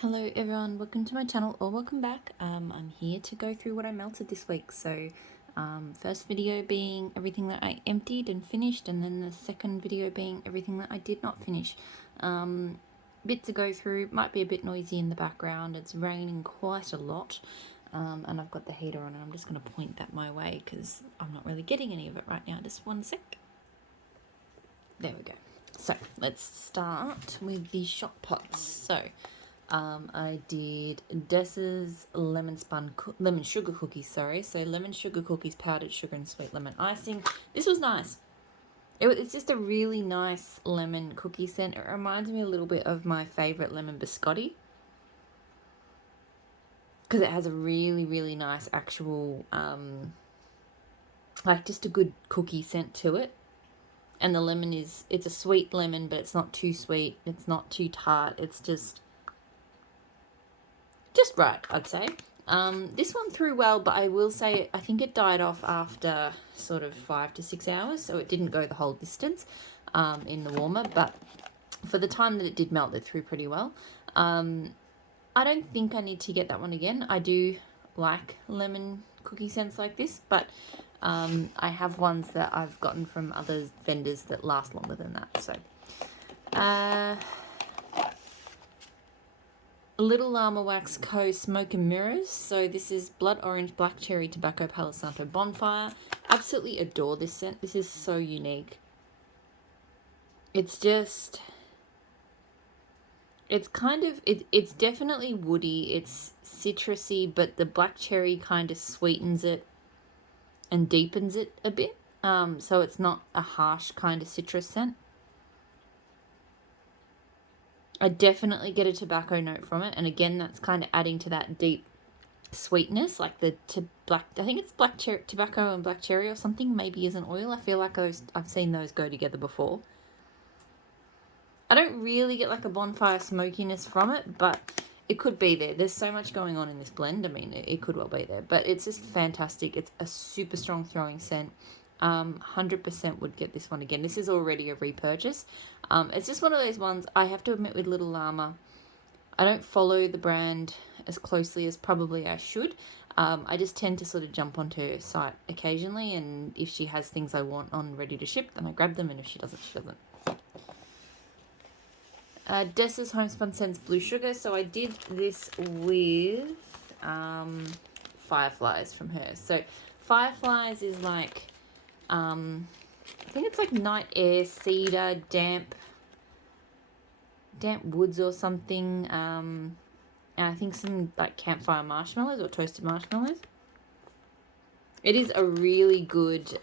Hello everyone, welcome to my channel or welcome back. I'm here to go through what I melted this week. So first video being everything that I emptied and finished, and then the second video being everything that I did not finish. Bit to go through, might be a bit noisy in the background. It's raining quite a lot, and I've got the heater on and I'm just going to point that my way because I'm not really getting any of it right now. Just one sec. There we go. So let's start with the shot pots. So I did Deca's lemon sugar cookies, sorry. So lemon sugar cookies, powdered sugar and sweet lemon icing. This was nice. It's just a really nice lemon cookie scent. It reminds me a little bit of my favourite lemon biscotti, because it has a really nice actual, like just a good cookie scent to it. And the lemon it's a sweet lemon, but it's not too sweet. It's not too tart. It's just right, I'd say. This one threw well, but I will say I think it died off after sort of 5 to 6 hours, so it didn't go the whole distance in the warmer, but for the time that it did melt, it threw pretty well. I don't think I need to get that one again. I do like lemon cookie scents like this, but I have ones that I've gotten from other vendors that last longer than that. So Little Llama Wax Co. Smoke and Mirrors. So this is Blood Orange, Black Cherry, Tobacco, Palo Santo, Bonfire. Absolutely adore this scent. This is so unique. It's just, it's kind of, it's definitely woody. It's citrusy, but the black cherry kind of sweetens it and deepens it a bit. So it's not a harsh kind of citrus scent. I definitely get a tobacco note from it, and again, that's kind of adding to that deep sweetness, like I think it's black cherry, tobacco and black cherry or something, maybe as an oil. I feel like I've seen those go together before. I don't really get like a bonfire smokiness from it, but it could be there. There's so much going on in this blend. I mean, it could well be there, but it's just fantastic. It's a super strong throwing scent. 100% would get this one again. This is already a repurchase. It's just one of those ones, I have to admit, with Little Llama, I don't follow the brand as closely as probably I should. I just tend to sort of jump onto her site occasionally, and if she has things I want on ready to ship, then I grab them, and if she doesn't, she doesn't. Deca's Homespun Scents Blue Sugar. So I did this with Fireflies from her. So Fireflies is like, I think it's like night air, cedar, damp woods or something, and I think some like campfire marshmallows or toasted marshmallows. It is a really good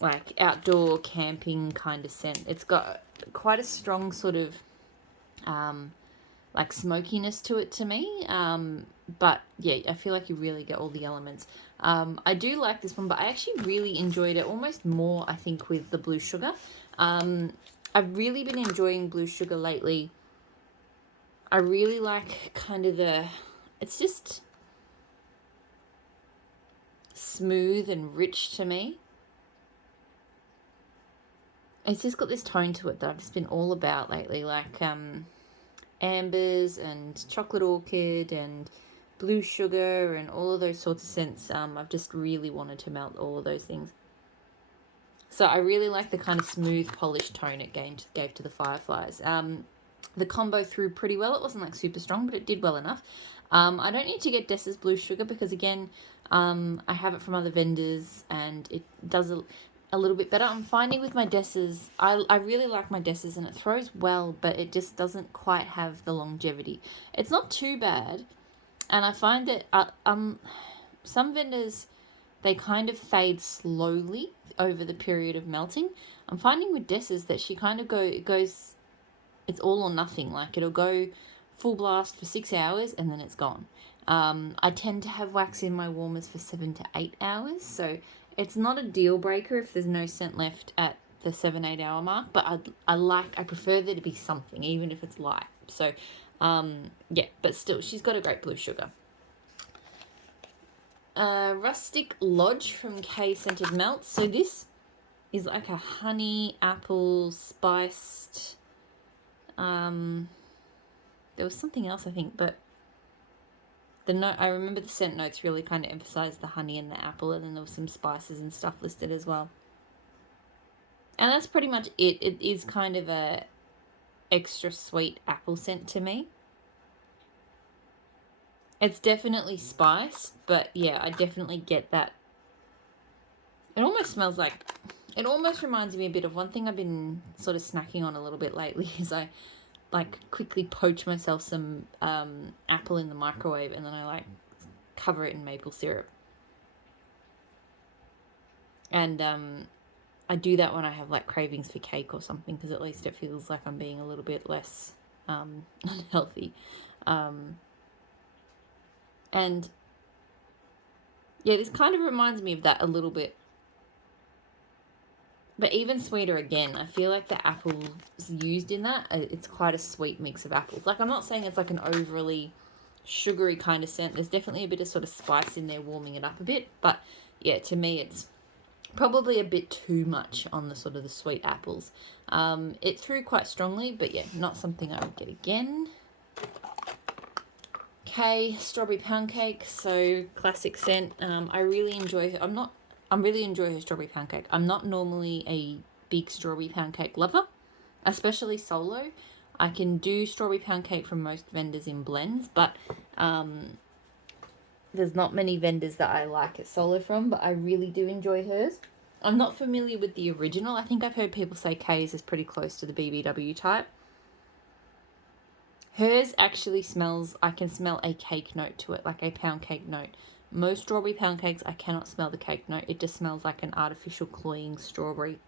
like outdoor camping kind of scent. It's got quite a strong sort of like smokiness to it to me, but yeah, I feel like you really get all the elements. I do like this one, but I actually really enjoyed it almost more, I think, with the blue sugar. I've really been enjoying blue sugar lately. I really like kind of it's just smooth and rich to me. It's just got this tone to it that I've just been all about lately, like ambers and chocolate orchid and blue sugar and all of those sorts of scents. I've just really wanted to melt all of those things. So I really like the kind of smooth, polished tone it gave to the Fireflies. The combo threw pretty well. It wasn't like super strong, but it did well enough. I don't need to get Deca's Blue Sugar because, again, I have it from other vendors and it does a little bit better. I'm finding with my Deca's, I really like my Deca's and it throws well, but it just doesn't quite have the longevity. It's not too bad, and I find that some vendors, they kind of fade slowly over the period of melting. I'm finding with Deca's that she kind of goes, it's all or nothing. Like it'll go full blast for 6 hours and then it's gone. I tend to have wax in my warmers for 7 to 8 hours, so it's not a deal breaker if there's no scent left at the 7-8 hour mark, but I prefer there to be something, even if it's light. So yeah, but still, she's got a great blue sugar. Rustic Lodge from K Scented Melts. So this is like a honey apple spiced There was something else, I think, but the note, I remember the scent notes really kind of emphasized the honey and the apple, and then there was some spices and stuff listed as well. And that's pretty much it. It is kind of a extra sweet apple scent to me. It's definitely spice, but yeah, I definitely get that. It almost smells like, it almost reminds me a bit of one thing I've been sort of snacking on a little bit lately is I like quickly poach myself some apple in the microwave, and then I like cover it in maple syrup. And I do that when I have like cravings for cake or something, because at least it feels like I'm being a little bit less unhealthy. And yeah, this kind of reminds me of that a little bit. But even sweeter again, I feel like the apples used in that, it's quite a sweet mix of apples. Like, I'm not saying it's like an overly sugary kind of scent. There's definitely a bit of sort of spice in there warming it up a bit. But yeah, to me, it's probably a bit too much on the sort of the sweet apples. It threw quite strongly, but yeah, not something I would get again. Okay, strawberry pound cake. So classic scent. I really enjoy her. I really enjoy her strawberry pound cake. I'm not normally a big strawberry pound cake lover, especially solo. I can do strawberry pound cake from most vendors in blends, but there's not many vendors that I like it solo from, but I really do enjoy hers. I'm not familiar with the original. I think I've heard people say Kay's is pretty close to the BBW type. Hers actually smells, I can smell a cake note to it, like a pound cake note. Most strawberry pound cakes, I cannot smell the cake note. It just smells like an artificial cloying strawberry.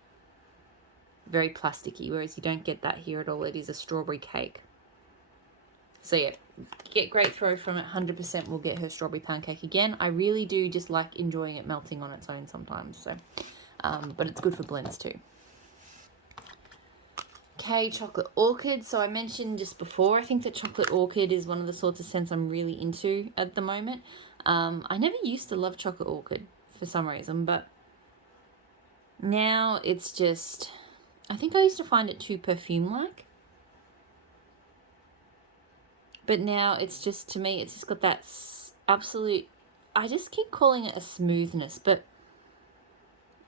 Very plasticky, whereas you don't get that here at all. It is a strawberry cake. So yeah, get great throw from it. 100% will get her strawberry pound cake again. I really do just like enjoying it melting on its own sometimes. So, but it's good for blends too. Okay, chocolate orchid. So I mentioned just before, I think that chocolate orchid is one of the sorts of scents I'm really into at the moment. I never used to love chocolate orchid for some reason, but now it's just, I think I used to find it too perfume-like. But now it's just, to me, it's just got that absolute, I just keep calling it a smoothness, but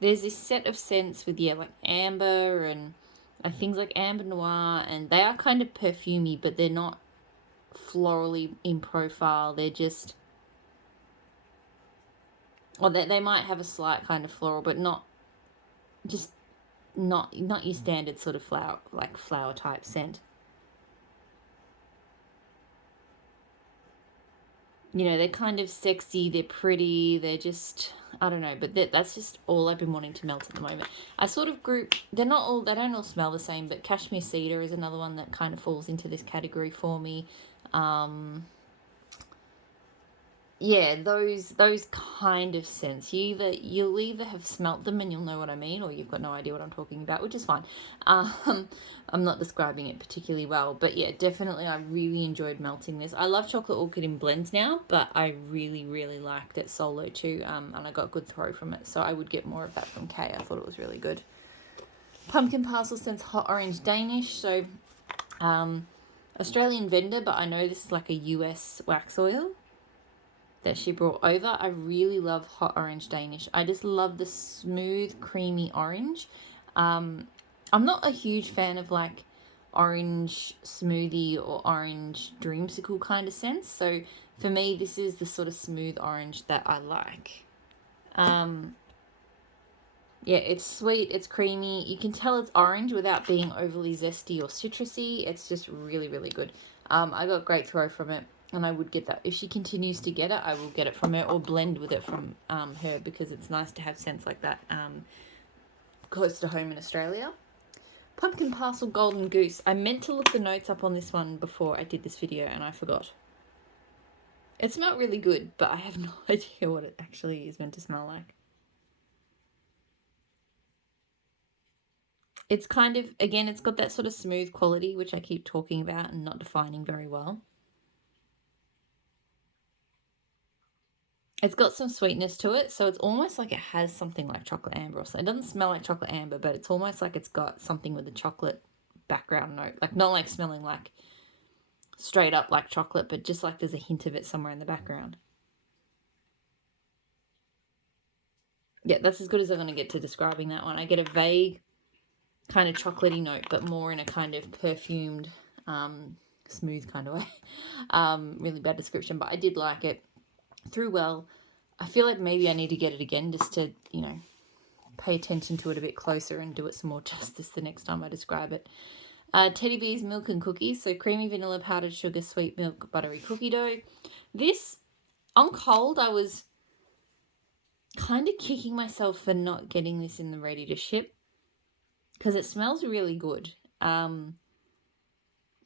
there's this set of scents with, yeah, like amber and things like amber noir, and they are kind of perfumey, but they're not florally in profile. They're just, or they might have a slight kind of floral, but not just not your standard sort of flower type scent. You know, they're kind of sexy, they're pretty, they're just, I don't know, but that's just all I've been wanting to melt at the moment. I sort of group, they don't all smell the same, but cashmere cedar is another one that kind of falls into this category for me. Yeah, those kind of scents. You'll either have smelt them and you'll know what I mean, or you've got no idea what I'm talking about, which is fine. I'm not describing it particularly well, but yeah, definitely I really enjoyed melting this. I love chocolate orchid in blends now, but I really, really liked it solo too, and I got good throw from it, so I would get more of that from Kay. I thought it was really good. Pumpkin Parcel scents hot orange Danish, so Australian vendor, but I know this is like a US wax oil that she brought over. I really love hot orange Danish. I just love the smooth, creamy orange. I'm not a huge fan of like orange smoothie or orange dreamsicle kind of scents. So for me, this is the sort of smooth orange that I like. Yeah, it's sweet, it's creamy. You can tell it's orange without being overly zesty or citrusy. It's just really, really good. I got great throw from it, and I would get that. If she continues to get it, I will get it from her or blend with it from her, because it's nice to have scents like that close to home in Australia. Pumpkin Parcel Golden Goose. I meant to look the notes up on this one before I did this video, and I forgot. It smelled really good, but I have no idea what it actually is meant to smell like. It's kind of, again, it's got that sort of smooth quality, which I keep talking about and not defining very well. It's got some sweetness to it, so it's almost like it has something like chocolate amber or something. It doesn't smell like chocolate amber, but it's almost like it's got something with a chocolate background note. Like, not like smelling like straight up like chocolate, but just like there's a hint of it somewhere in the background. Yeah, that's as good as I'm going to get to describing that one. I get a vague kind of chocolatey note, but more in a kind of perfumed, smooth kind of way. Really bad description, but I did like it. Through well. I feel like maybe I need to get it again just to, pay attention to it a bit closer and do it some more justice the next time I describe it. Teddy Bear's Milk and Cookies. So creamy vanilla, powdered sugar, sweet milk, buttery cookie dough. This, on cold, I was kind of kicking myself for not getting this in the ready to ship because it smells really good.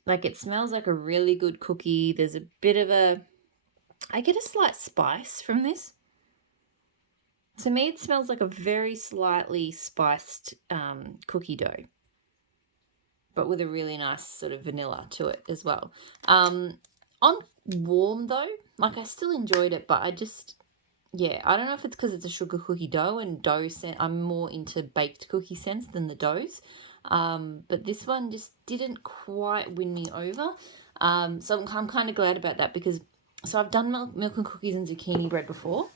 Like it smells like a really good cookie. There's a bit of I get a slight spice from this. To me, it smells like a very slightly spiced cookie dough, but with a really nice sort of vanilla to it as well. On warm though, like I still enjoyed it, but I don't know if it's because it's a sugar cookie dough and dough scent. I'm more into baked cookie scents than the doughs. But this one just didn't quite win me over. So I'm kind of glad about that because, so I've done milk and cookies and zucchini bread before.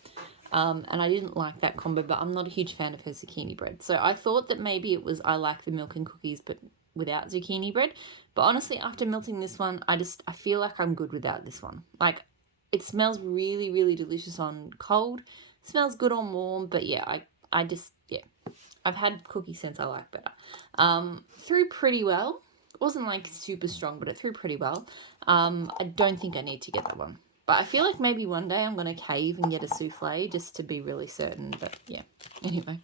And I didn't like that combo, but I'm not a huge fan of her zucchini bread. So I thought that maybe it was I like the milk and cookies, but without zucchini bread. But honestly, after melting this one, I feel like I'm good without this one. Like, it smells really, really delicious on cold. Smells good on warm, but yeah, I've had cookie scents I like better. Threw pretty well. It wasn't like super strong, but it threw pretty well. I don't think I need to get that one. But I feel like maybe one day I'm going to cave and get a souffle just to be really certain. But yeah, anyway.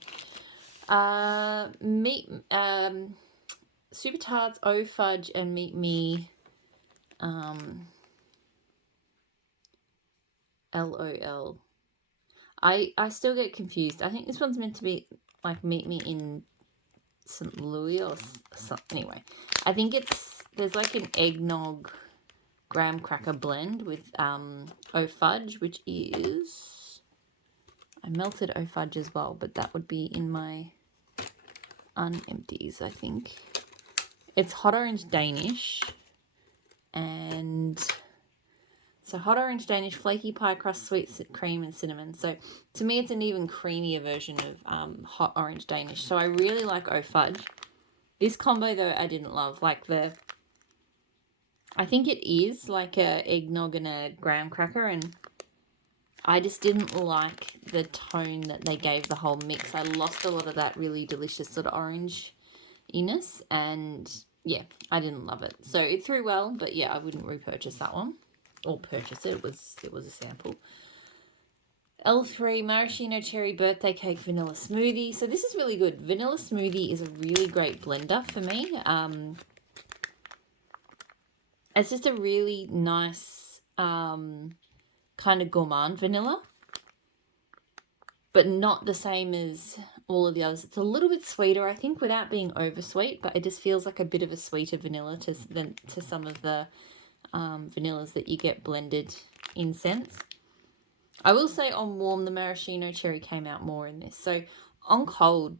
Super Tarts, O Fudge, and Meet Me. LOL. I still get confused. I think this one's meant to be like Meet Me in St. Louis or something. Anyway, I think there's like an eggnog graham cracker blend with O Fudge, which is, I melted O Fudge as well, but that would be in my Empties, I think. It's hot Orange Danish, and so hot Orange Danish, flaky pie crust, sweet cream, and cinnamon. So to me, it's an even creamier version of hot Orange Danish. So I really like O Fudge. This combo, though, I didn't love. Like I think it is like a eggnog and a graham cracker, and I just didn't like the tone that they gave the whole mix. I lost a lot of that really delicious sort of orange-iness, and yeah, I didn't love it. So it threw well, but yeah, I wouldn't repurchase that one or purchase it. It was a sample. L3 Maraschino Cherry Birthday Cake Vanilla Smoothie. So this is really good. Vanilla smoothie is a really great blender for me. It's just a really nice kind of gourmand vanilla, but not the same as all of the others. It's a little bit sweeter, I think, without being over sweet, but it just feels like a bit of a sweeter vanilla to some of the vanillas that you get blended in scents. I will say on warm, the maraschino cherry came out more in this. So on cold,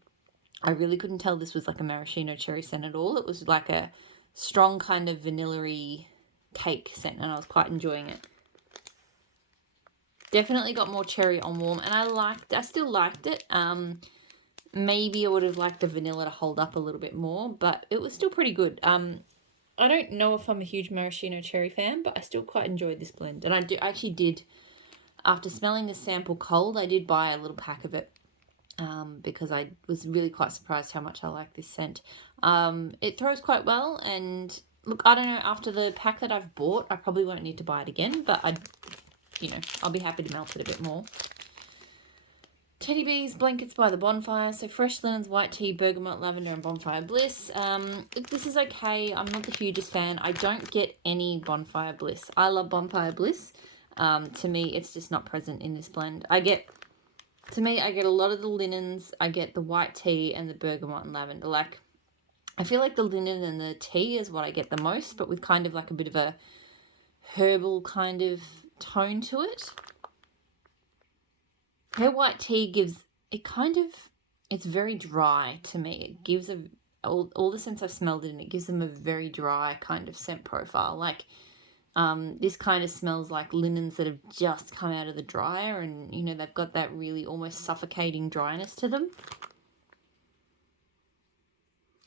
I really couldn't tell this was like a maraschino cherry scent at all. It was like a strong kind of vanilla-y cake scent, and I was quite enjoying it. Definitely got more cherry on warm, and I still liked it. Maybe I would have liked the vanilla to hold up a little bit more, but it was still pretty good. I don't know if I'm a huge maraschino cherry fan, but I still quite enjoyed this blend. And I actually did, after smelling the sample cold, I did buy a little pack of it because I was really quite surprised how much I like this scent. It throws quite well, and look, I don't know, after the pack that I've bought, I probably won't need to buy it again, but I'll be happy to melt it a bit more. Teddy Bees Blankets by the Bonfire. So fresh linens, white tea, bergamot, lavender, and bonfire bliss. This is okay. I'm not the hugest fan. I don't get any bonfire bliss. I love bonfire bliss. To me, it's just not present in this blend. I get a lot of the linens. I get the white tea and the bergamot and lavender. Like, I feel like the linen and the tea is what I get the most, but with kind of like a bit of a herbal kind of tone to it. Her white tea it's very dry to me. It gives all the scents I've smelled it in, it gives them a very dry kind of scent profile. Like, This kind of smells like linens that have just come out of the dryer, and you know, they've got that really almost suffocating dryness to them.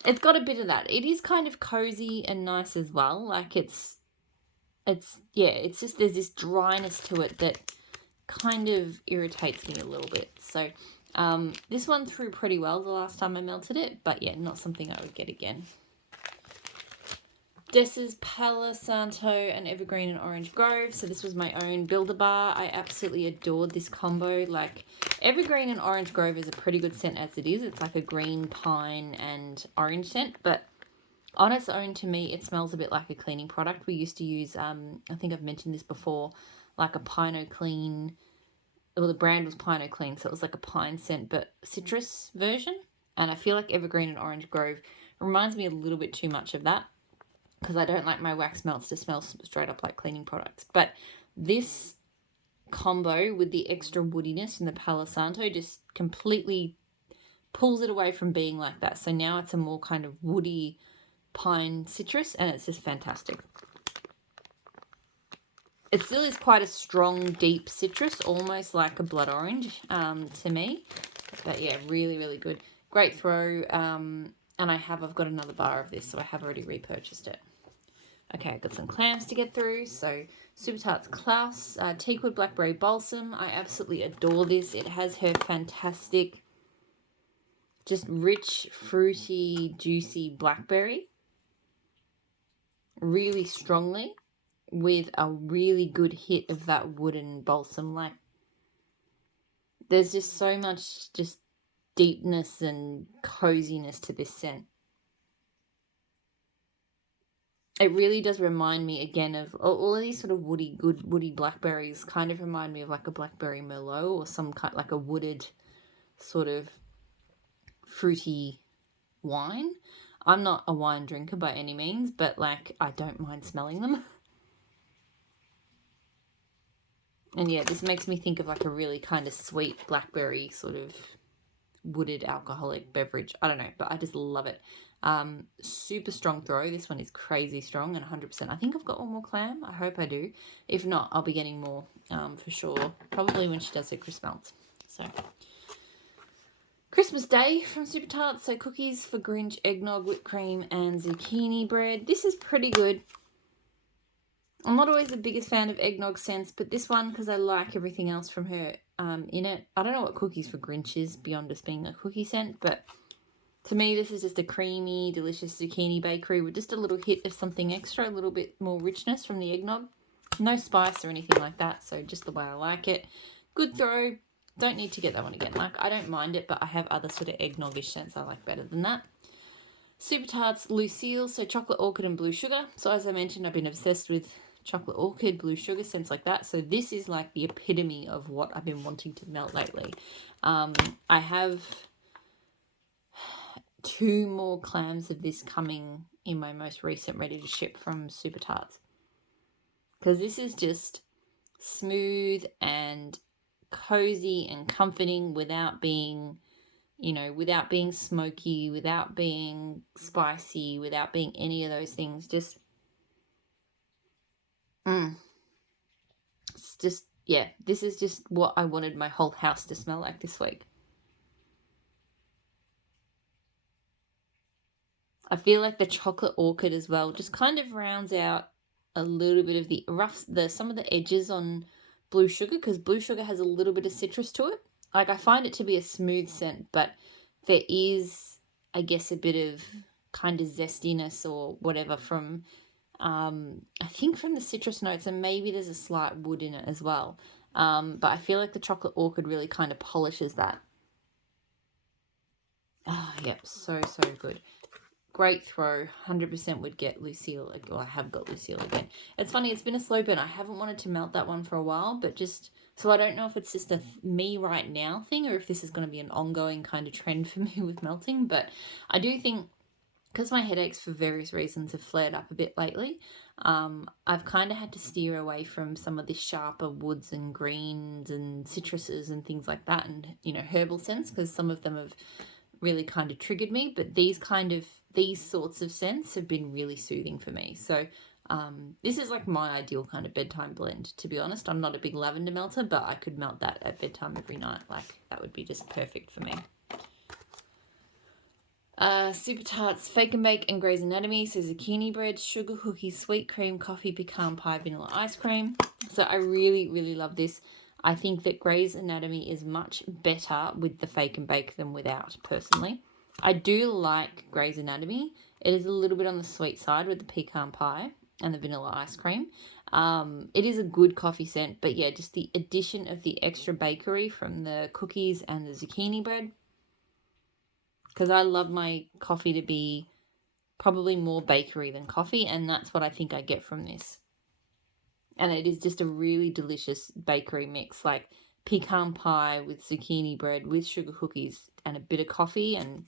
It's got a bit of that. It is kind of cozy and nice as well. Like it's just, there's this dryness to it that kind of irritates me a little bit. So this one threw pretty well the last time I melted it, but yeah, not something I would get again. Deca's Palo Santo and Evergreen and Orange Grove. So this was my own Build-A-Bar. I absolutely adored this combo. Like, Evergreen and Orange Grove is a pretty good scent as it is. It's like a green pine and orange scent, but on its own, to me, it smells a bit like a cleaning product. We used to use, I think I've mentioned this before, like a Pino Clean. Well, the brand was Pino Clean, so it was like a pine scent, but citrus version. And I feel like Evergreen and Orange Grove reminds me a little bit too much of that, because I don't like my wax melts to smell straight up like cleaning products. But this combo with the extra woodiness and the Palo Santo just completely pulls it away from being like that. So now it's a more kind of woody pine citrus, and it's just fantastic. It still is quite a strong, deep citrus, almost like a blood orange to me. But yeah, really, really good. Great throw. And I've got another bar of this, so I have already repurchased it. Okay, I've got some clams to get through. So Super Tarts Klaus, Teakwood Blackberry Balsam. I absolutely adore this. It has her fantastic, just rich, fruity, juicy blackberry. Really strongly, with a really good hit of that wooden balsam. Like, there's just so much just deepness and coziness to this scent. It really does remind me again of all of these sort of woody blackberries. Kind of remind me of like a blackberry merlot, or some kind, like a wooded sort of fruity wine. I'm not a wine drinker by any means, but like, I don't mind smelling them. And yeah, this makes me think of like a really kind of sweet blackberry sort of wooded alcoholic beverage. I don't know, but I just love it. Super strong throw. This one is crazy strong and 100%. I think I've got one more clam. I hope I do. If not, I'll be getting more for sure. Probably when she does her crisp melts. So Christmas Day from Super Tarts. So cookies for Grinch, eggnog, whipped cream, and zucchini bread. This is pretty good. I'm not always the biggest fan of eggnog scents, but this one, because I like everything else from her in it. I don't know what cookies for Grinch is beyond just being a cookie scent, but to me, this is just a creamy, delicious zucchini bakery with just a little hit of something extra, a little bit more richness from the eggnog. No spice or anything like that, so just the way I like it. Good throw. Don't need to get that one again. Like, I don't mind it, but I have other sort of eggnoggish scents I like better than that. Super Tarts Lucille, so chocolate orchid and blue sugar. So as I mentioned, I've been obsessed with chocolate orchid, blue sugar scents like that. So this is like the epitome of what I've been wanting to melt lately. I have 2 more clams of this coming in my most recent ready to ship from Super Tarts, because this is just smooth and cozy and comforting without being, you know, without being smoky, without being spicy, without being any of those things. Just it's just, yeah, this is just what I wanted my whole house to smell like this week. I feel like the chocolate orchid as well just kind of rounds out a little bit of the some of the edges on blue sugar, because blue sugar has a little bit of citrus to it. Like, I find it to be a smooth scent, but there is, I guess, a bit of kind of zestiness or whatever from, I think from the citrus notes, and maybe there's a slight wood in it as well. But I feel like the chocolate orchid really kind of polishes that. Oh, yep, so good. Great throw. 100% would get Lucille. Well, I have got Lucille again. It's funny, it's been a slow burn. I haven't wanted to melt that one for a while, but just, so I don't know if it's just a me right now thing, or if this is going to be an ongoing kind of trend for me with melting. But I do think, because my headaches for various reasons have flared up a bit lately, I've kind of had to steer away from some of the sharper woods and greens and citruses and things like that, and, you know, herbal scents, because some of them have really kind of triggered me. But these sorts of scents have been really soothing for me. So This is like my ideal kind of bedtime blend, to be honest. I'm not a big lavender melter, but I could melt that at bedtime every night. Like, that would be just perfect for me. Super Tarts, Fake and Bake and Grey's Anatomy. So zucchini bread, sugar cookies, sweet cream, coffee, pecan pie, vanilla ice cream. So I really, really love this. I think that Grey's Anatomy is much better with the Fake and Bake than without, personally. I do like Grey's Anatomy. It is a little bit on the sweet side with the pecan pie and the vanilla ice cream. It is a good coffee scent, but yeah, just the addition of the extra bakery from the cookies and the zucchini bread. Because I love my coffee to be probably more bakery than coffee, and that's what I think I get from this. And it is just a really delicious bakery mix, like pecan pie with zucchini bread with sugar cookies and a bit of coffee, and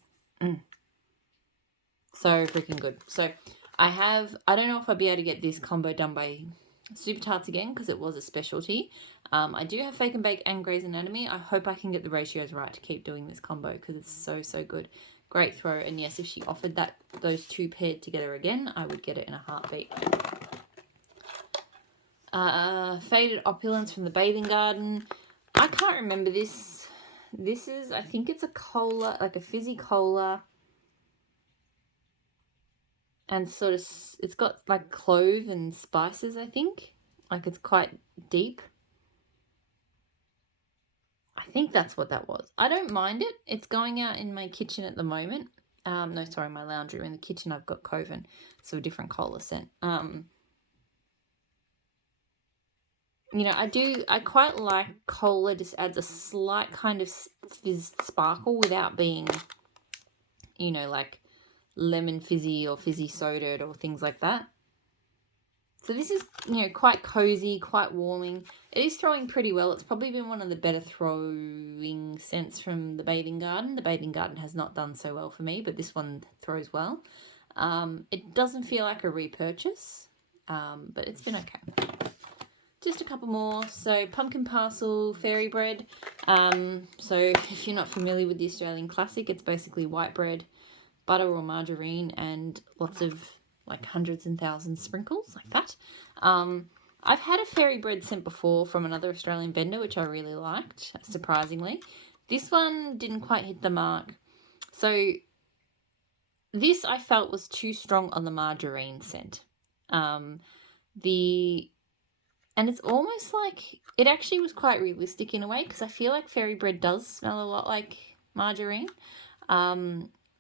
so freaking good. So I don't know if I'll be able to get this combo done by Super Tarts again because it was a specialty. I do have Fake and Bake and Grey's Anatomy. I hope I can get the ratios right to keep doing this combo because it's so, so good. Great throw. And yes, if she offered those two paired together again, I would get it in a heartbeat. Faded Opulence from the Bathing Garden. I can't remember this. This is, I think it's a cola, like a fizzy cola. And sort of, it's got like clove and spices, I think. Like it's quite deep. I think that's what that was. I don't mind it. It's going out in my kitchen at the moment. No, sorry, my lounge room. In the kitchen, I've got Coven, so a different cola scent. You know, I quite like cola. Just adds a slight kind of fizz sparkle without being, you know, like lemon fizzy or fizzy soda or things like that. So this is, you know, quite cozy, quite warming. It is throwing pretty well. It's probably been one of the better throwing scents from the Bathing Garden. The Bathing Garden has not done so well for me, but this one throws well. It doesn't feel like a repurchase, but it's been okay. Just a couple more. So Pumpkin Parcel Fairy Bread. So if you're not familiar with the Australian classic, it's basically white bread, butter or margarine, and lots of like hundreds and thousands sprinkles like that. I've had a fairy bread scent before from another Australian vendor, which I really liked, surprisingly. This one didn't quite hit the mark. So this I felt was too strong on the margarine scent. And it's almost like, it actually was quite realistic in a way, because I feel like fairy bread does smell a lot like margarine.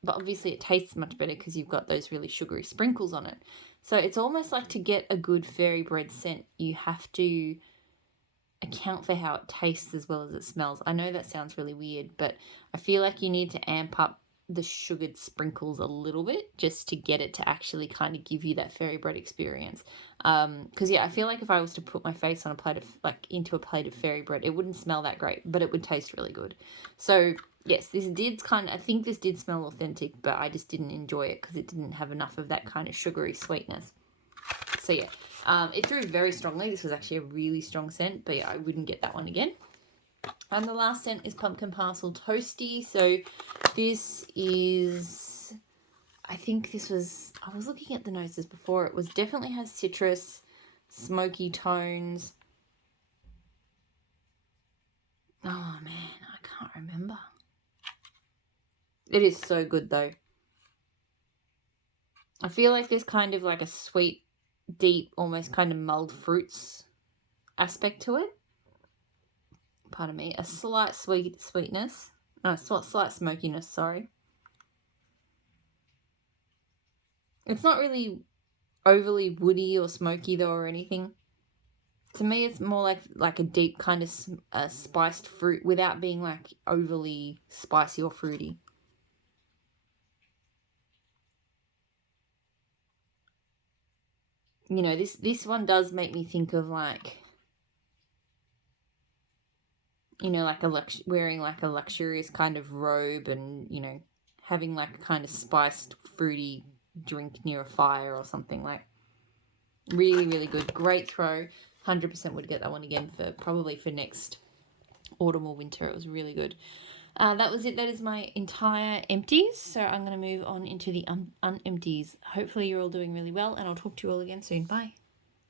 But obviously it tastes much better because you've got those really sugary sprinkles on it. So it's almost like to get a good fairy bread scent, you have to account for how it tastes as well as it smells. I know that sounds really weird, but I feel like you need to amp up the sugared sprinkles a little bit just to get it to actually kind of give you that fairy bread experience. Because yeah, I feel like if I was to put my face on a plate of, like, into a plate of fairy bread, it wouldn't smell that great, but it would taste really good. So yes, this did I think this did smell authentic, but I just didn't enjoy it because it didn't have enough of that kind of sugary sweetness. So yeah, it threw very strongly. This was actually a really strong scent, but yeah, I wouldn't get that one again. And the last scent is Pumpkin Parcel Toasty. So this is, I think this was, I was looking at the noses before. It was definitely has citrus, smoky tones. Oh man, I can't remember. It is so good though. I feel like there's kind of like a sweet, deep, almost kind of mulled fruits aspect to it. Pardon me. A slight sweetness. No, slight smokiness, sorry. It's not really overly woody or smoky though or anything. To me, it's more like a deep kind of spiced fruit without being like overly spicy or fruity. You know, this one does make me think of like, you know, like wearing like a luxurious kind of robe and, you know, having like a kind of spiced fruity drink near a fire or something. Like, really, really good. Great throw. 100% would get that one again for probably for next autumn or winter. It was really good. That was it. That is my entire empties. So I'm going to move on into the unempties. Hopefully you're all doing really well, and I'll talk to you all again soon. Bye.